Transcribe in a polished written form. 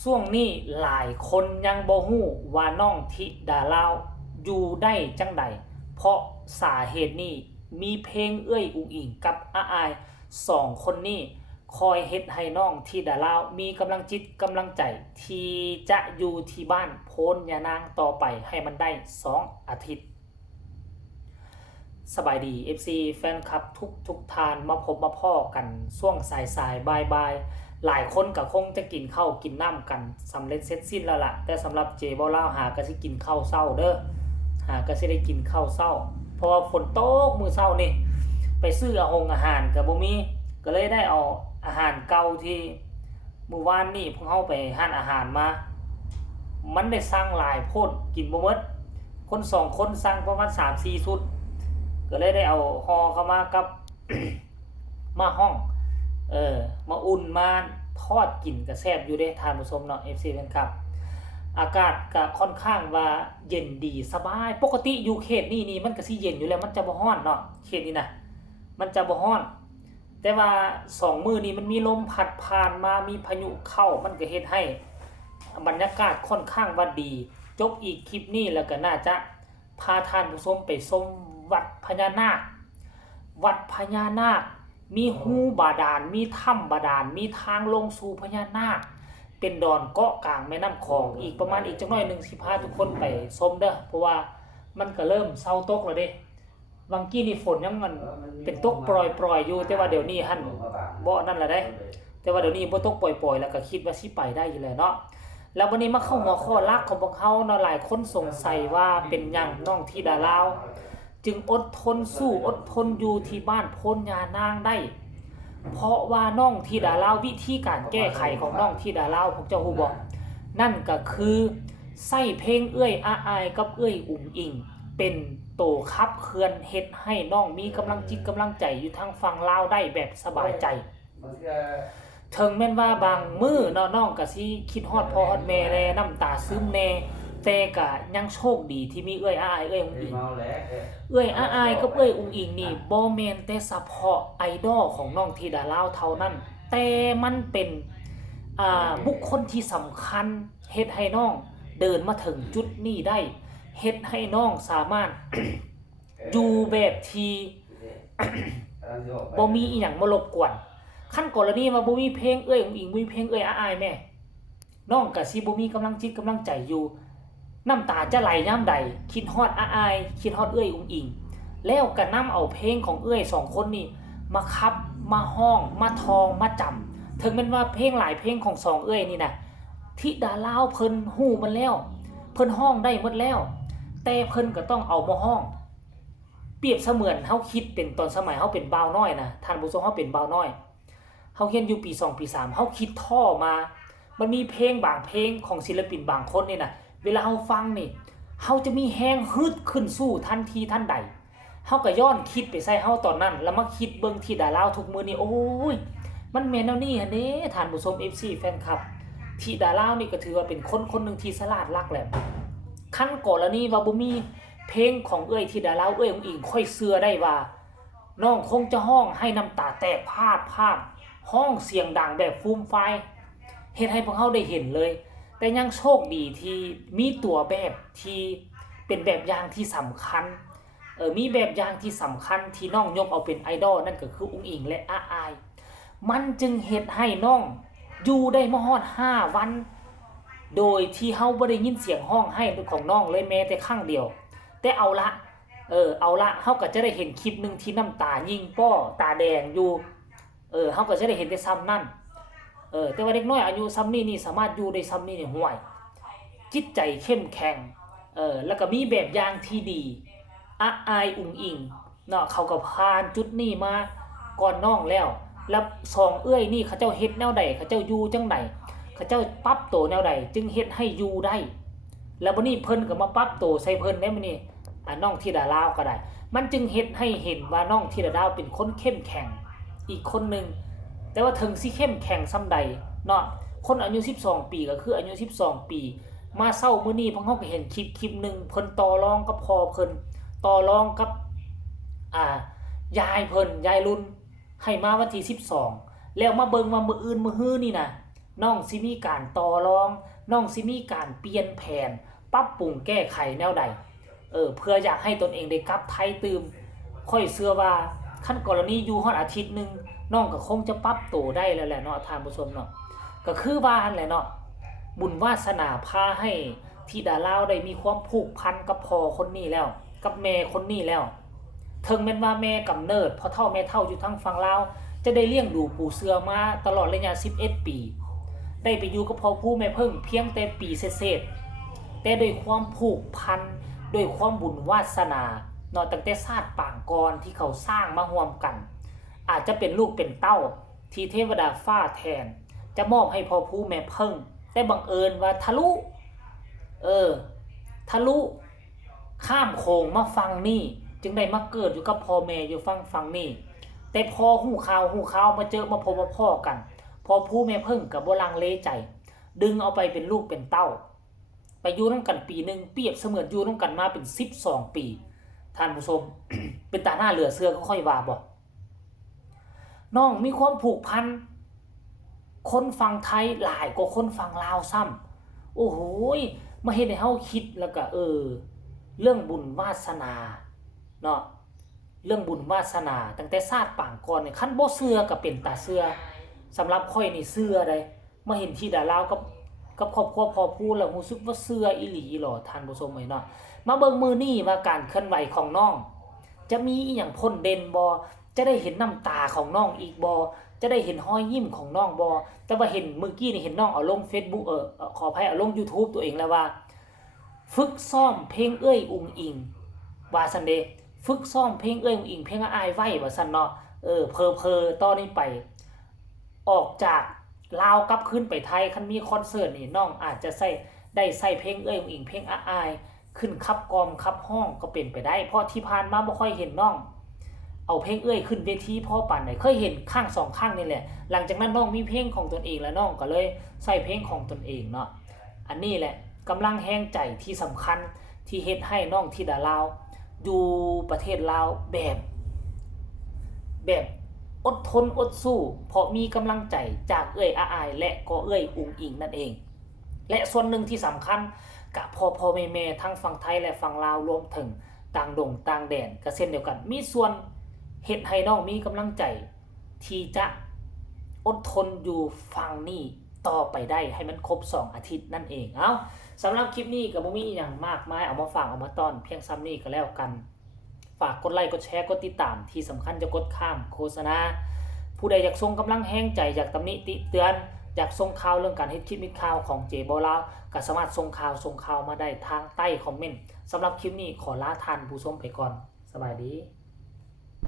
ช่วงนี้หลายคนยังบ่ฮู้ว่าน้องธิดาลาวอยู่ได้จังใดเพราะสาเหตุนี้มีเพลงเอื้อยอุ๋งอิงกับอาอายสองคนนี้คอยเฮ็ดให้น้องธิดาลาวมีกำลังจิตกำลังใจที่จะอยู่ที่บ้านโพนยานางต่อไปให้มันได้2 อาทิตย์สบายดี FC แฟนคลับทุกทานมาพบมาพ่อกันช่วงสายบ่ายหลายคนก็คงจะกินข้าวกินน้ำกันสำเร็จเสร็จสิ้นแล้วล่ะแต่สำหรับเจบ่เล่าหาก็สิกินข้าวเช้าเด้อหาก็สิได้กินข้าวเช้าเพราะว่าฝนตกมื้อเช้านี่ไปซื้ออาหารก็บ่มีก็เลยได้เอาอาหารเก่าที่มื้อวานนี้พวกเฮาไปร้านอาหารมามันได้สั่งหลายโพดกินบ่หมดคน2คนสั่งประมาณ3-4 ชุดก็เลยได้เอาห่อเข้ามากับ มาห้องมาอุ่นมาทอดกินก็แซ่บอยู่เด้ทานผู้ชมเนาะ FC แฟนคลับอากาศก็ค่อนข้างว่าเย็นดีสบายปกติอยู่เขตนี้มันก็สิเย็นอยู่แล้วมันจะบ่ร้อนเนาะเขตนี้นะมันจะบ่ร้อนแต่ว่า2มื้อนี้มันมีลมพัดผ่านมามีพายุเข้ามันก็เฮ็ดให้บรรยากาศค่อนข้างว่าดีจบอีกคลิปนี้แล้วก็น่าจะพาท่านผู้ชมไปชมวัดพญานาควัดพญานาคมีหูบาดาลมีถ้ำบาดาลมีทางลงสู่พญานาคเป็นดอนเกาะกลางแม่น้ำคองอีกประมาณอีกจักหน่อยนึงสิพาทุกคนไปชมเด้อเพราะว่ามันก็เริ่มเซาตกแล้วเด้บางกี้นี่ฝนยังมันเป็นตกปล่อยอยู่แต่ว่าเดี๋ยวนี้หั่นบ่นั่นล่ะเด้แต่ว่าเดี๋ยวนี้บ่ตกปล่อยๆแล้วก็คิดว่าสิไปได้อยู่แล้วเนาะแล้ววันนี้มาเข้าหัวข้อหลักของพวกเฮาเนาะหลายคนสงสัยว่าเป็นหยังน้องธิดาลาวจึงอดทนสู้อดทนอยู่ที่บ้านโพนยานางได้เพราะว่าน้องธิดาลาววิธีการแก้ไขของน้องธิดาลาวพวกเจ้าฮู้บ่นั่นก็คือใส่เพลงเอื้อยอาอายกับเอื้อยอุ๋งอิงเป็นโตขับเคลื่อนเฮ็ดให้น้องมีกำลังจิตกำลังใจอยู่ทางฝั่งลาวได้แบบสบายใจถึงแม้นว่าบางมื้อน้องก็สิคิดฮอดพ่อฮอดแม่แลน้ำตาซึมแน่แต่ก็ยังโชคดีที่มีเอื้อยอาอายเอื้อยอุ๋งอิงเอื้อยอาอายกับเอื้อยอุ๋งอิงนี่บ่แม่นแต่เฉพาะไอดอลของน้องธิดาลาวเท่านั้นแต่มันเป็นบุคคลที่สำคัญเฮ็ดให้น้องเดินมาถึงจุดนี้ได้เฮ็ดให้น้องสามารถ อยู่แบบที่ บ่มีอีหยังมารบกวนคันกรณีว่าบ่มีเพลงเอื้อยอุ๋งอิงบ่มีเพลงเอื้อยอาอายแม่น้องก็สิบ่มีกำลังจิตกำลังใจอยู่น้ำตาจะไหลยามใดคิดฮอดอาอายคิดฮอดเอื้อยอุ๋งอิงแล้วก็นำเอาเพลงของเอื้อย2คนนี้มาคับมาฮ้องมาทองมาจำถึงแม้ว่าเพลงหลายเพลงของ2เอื้อยนี่นะธิดาลาวเพิ่นฮู้มันแล้วเพิ่นฮ้องได้หมดแล้วแต่เพิ่นก็ต้องเอามาฮ้องเปรียบเสมือนเฮาคิดเป็นตอนสมัยเฮาเป็นบ่าวน้อยนะท่านผู้ชมเฮาเป็นบ่าวน้อยเฮาเรียนอยู่ปี2ปี3เฮาคิดท่อมามันมีเพลงบางเพลงของศิลปินบางคนนี่นะเวลาเฮาฟังนี่เฮาจะมีแฮงฮึดขึ้นสู้ทันทีทันใดเฮาก็ย้อนคิดไปใส่เฮาตอนนั้นแล้วมาคิดเบิ่งธิดาลาวทุกมื้อนี้โอ้ยมันแม่นแนวนี้หั่นเด้ท่านผู้ชม FC แฟนคลับธิดาลาวนี่ก็ถือว่าเป็นคนหนึงที่ฉลาดลักแหละคันกรณีว่าบ่มีเพลงของเอื้อยธิดาลาวเอื้อยอุ๋งอิงค่อยเชื่อได้ว่าน้องคงจะฮ้องให้น้ำตาแตกพร่าฮ้องเสียงดังแบบฟูมไฟเฮ็ดให้พวกเฮาได้เห็นเลยแต่ยังโชคดีที่มีตัวแบบที่เป็นแบบอย่างที่สำคัญมีแบบอย่างที่สำคัญที่น้องยกเอาเป็นไอดอลนั่นก็คืออุ๋งอิงและอาอายมันจึงเฮ็ดให้น้องอยู่ได้มาฮอด5 วันโดยที่เฮาบ่ได้ยินเสียงร้องไห้ของน้องเลยแม้แต่ครั้งเดียวแต่เอาละเฮาก็จะได้เห็นคลิปนึงที่น้ำตายิงป้อตาแดงอยู่เฮาก็จะได้เห็นแต่ซ้ำนั่นแต่ว่าเด็กน้อยอายุซ้ำนี้นี่สามารถอยู่ได้ซ้ำนี้นี่ห่วยจิตใจเข้มแข็งแล้วก็มีแบบอย่างที่ดีอาอายอุ๋งอิงเนาะเขาก็ผ่านจุดนี้มาก่อนน้องแล้ว2เอื้อยนี่เขาเจ้าเฮ็ดแนวใดเขาเจ้าอยู่จังไดเขาเจ้าปรับตัวแนวใดจึงเฮ็ดให้อยู่ได้แล้วบัดนี้เพิ่นก็มาปรับตัวใส่เพิ่นได้มื้อนี้น้องธิดาลาวก็ได้มันจึงเฮ็ดให้เห็นว่าน้องธิดาลาวเป็นคนเข้มแข็งอีกคนนึงแต่ว่าถึงสิเข้มแข็งส่ำใดเนาะคนอายุ12 ปีก็คืออายุ12 ปีมาเช้ามื้อนี้พวกเฮาก็เห็นคลิปนึงเพิ่นต่อรองกับพ่อเพิ่นต่อรองกับยายเพิ่นยายรุ่นให้มาวันที่12แล้วมาเบิ่งว่ามื้ออื่นมื้อฮื้อนี่นะ น้องสิมีการต่อรองน้องสิมีการเปลี่ยนแผนปรับปรุงแก้ไขแนวใดเพื่ออยากให้ตนเองได้กลับไทยตื่มค่อยเชื่อว่าขั้นกรณีอยู่ฮอดอาทิตย์นึงน้องก็คงจะปรับตัวได้แล้วแหละเนาะท่านผู้ชมเนาะก็คือว่าหั่นแหละเนาะบุญวาสนาพาให้ธิดาลาวได้มีความผูกพันกับพ่อคนนี้แล้วกับแม่คนนี้แล้วถึงแม้นว่าแม่กำเนิดพ่อเฒ่าแม่เฒ่าอยู่ทางฝั่งลาวจะได้เลี้ยงดูปูเสือมาตลอดระยะ11 ปีได้ไปอยู่กับพ่อผู้แม่เพิ่งเพียงแต่ปีเศษๆแต่ด้วยความผูกพันด้วยความบุญวาสนาเนาะตั้งแต่ชาติปางก่อนที่เขาสร้างมาร่วมกันอาจจะเป็นลูกเป็นเต้าที่เทวดาฟ้าแทนจะมอบให้พ่อผู้แม่เพิ่งแต่บังเอิญว่าทะลุทะลุข้ามโขงมาฟังนี่จึงได้มาเกิดอยู่กับพ่อแม่อยู่ฟังนี่แต่พอหูข่าวมาเจอมาพบมาพ่อกันพอผู้แม่เพิ่งกับบ่ลังเลใจดึงเอาไปเป็นลูกเป็นเต้าไปอยู่นำกันปีนึงเปรียบเสมือนอยู่นำกันมาเป็น12 ปีท่านผู้ชม เป็นตาหน้าเหลือเสื้อก็ค่อยว่าบ่น้องมีความผูกพันคนฟังไทยหลายกว่าคนฟังลาวซ้ำโอ้โหมาเฮ็ดให้เฮาคิดแล้วก็เรื่องบุญวาสนาเนาะเรื่องบุญวาสนาตั้งแต่ชาติปางก่อนเนี่ยคันบ่เชื่อก็เป็นตาเชื่อสำหรับข้อยนี่เชื่อได้มาเห็นที่ดาลาวกับครอบครัวพ่อผู้แล้วรู้สึกว่าเชื่ออีหลีหรอท่านผู้ชมเอ้ยเนาะมาเบิ่งมื้อนี้ว่าการเคลื่อนไหวของน้องจะมีอีหยังพ้นเด่นบ่จะได้เห็นน้ำตาของน้องอีกบ่จะได้เห็นรอยยิ้มของน้องบ่แต่ว่าเห็นเมื่อกี้นี่เห็นน้องเอาลง Facebook ขออภัยเอาลง YouTube ตัวเองแล้วว่าฝึกซ้อมเพลงเอ้ยอุงอิงว่าซั่นเด้ฝึกซ้อมเพลงเอ้ยอุงอิงเพลงอ้ายไว้ว่าซั่นเนาะเพอตอนนี้ไปออกจากลาวกลับขึ้นไปไทยคันมีคอนเสิร์ตนี่น้องอาจจะได้ใส่เพลงเอ้ยอุงอิงเพลงอ้ายขึ้นขับกลอมขับห้องก็เป็นไปได้เพราะที่ผ่านมาบ่ค่อยเห็นน้องเอาเพลงเอ้ยขึ้นเวทีพอปานใดเคยเห็นข้าง2ข้างนี่แหละหลังจากนั้นน้องมีเพลงของตนเองแล้วน้องก็เลยใส่เพลงของตนเองเนาะอันนี้แหละกำลังแห้งใจที่สำคัญที่เฮ็ดให้น้องธิดาลาวอยู่ประเทศลาวแบบอดทนอดสู้เพราะมีกำลังใจจากเอ้ยอ้ายและก็เอ้ยอุงอิงนั่นเองและส่วนหนึ่งที่สำคัญกับพ่อแม่ทั้งฝั่งไทยและฝั่งลาวรวมถึงต่างดงต่างแดนก็เช่นเดียวกันมีส่วนเฮ็ดให้น้องมีกำลังใจที่จะอดทนอยู่ฝั่งนี้ต่อไปได้ให้มันครบ2 อาทิตย์นั่นเองสำหรับคลิปนี้ก็บ่มีอีหยังมากมายเอามาฝากเอามาต้อนเพียงซ้ำนี้ก็แล้วกันฝากกดไลค์กดแชร์กดติดตามที่สำคัญจะกดข้ามโฆษณาผู้ใดอยากส่งกำลังแห้งใจอยากตำหนิติเตือนอยากส่งข่าวเรื่องการเฮ็ดคลิปมิดข่าวของเจบ่ลาวก็สามารถส่งข่าวมาได้ทางใต้คอมเมนต์สำหรับคลิปนี้ขอลาท่านผู้ชมไปก่อนสบายดี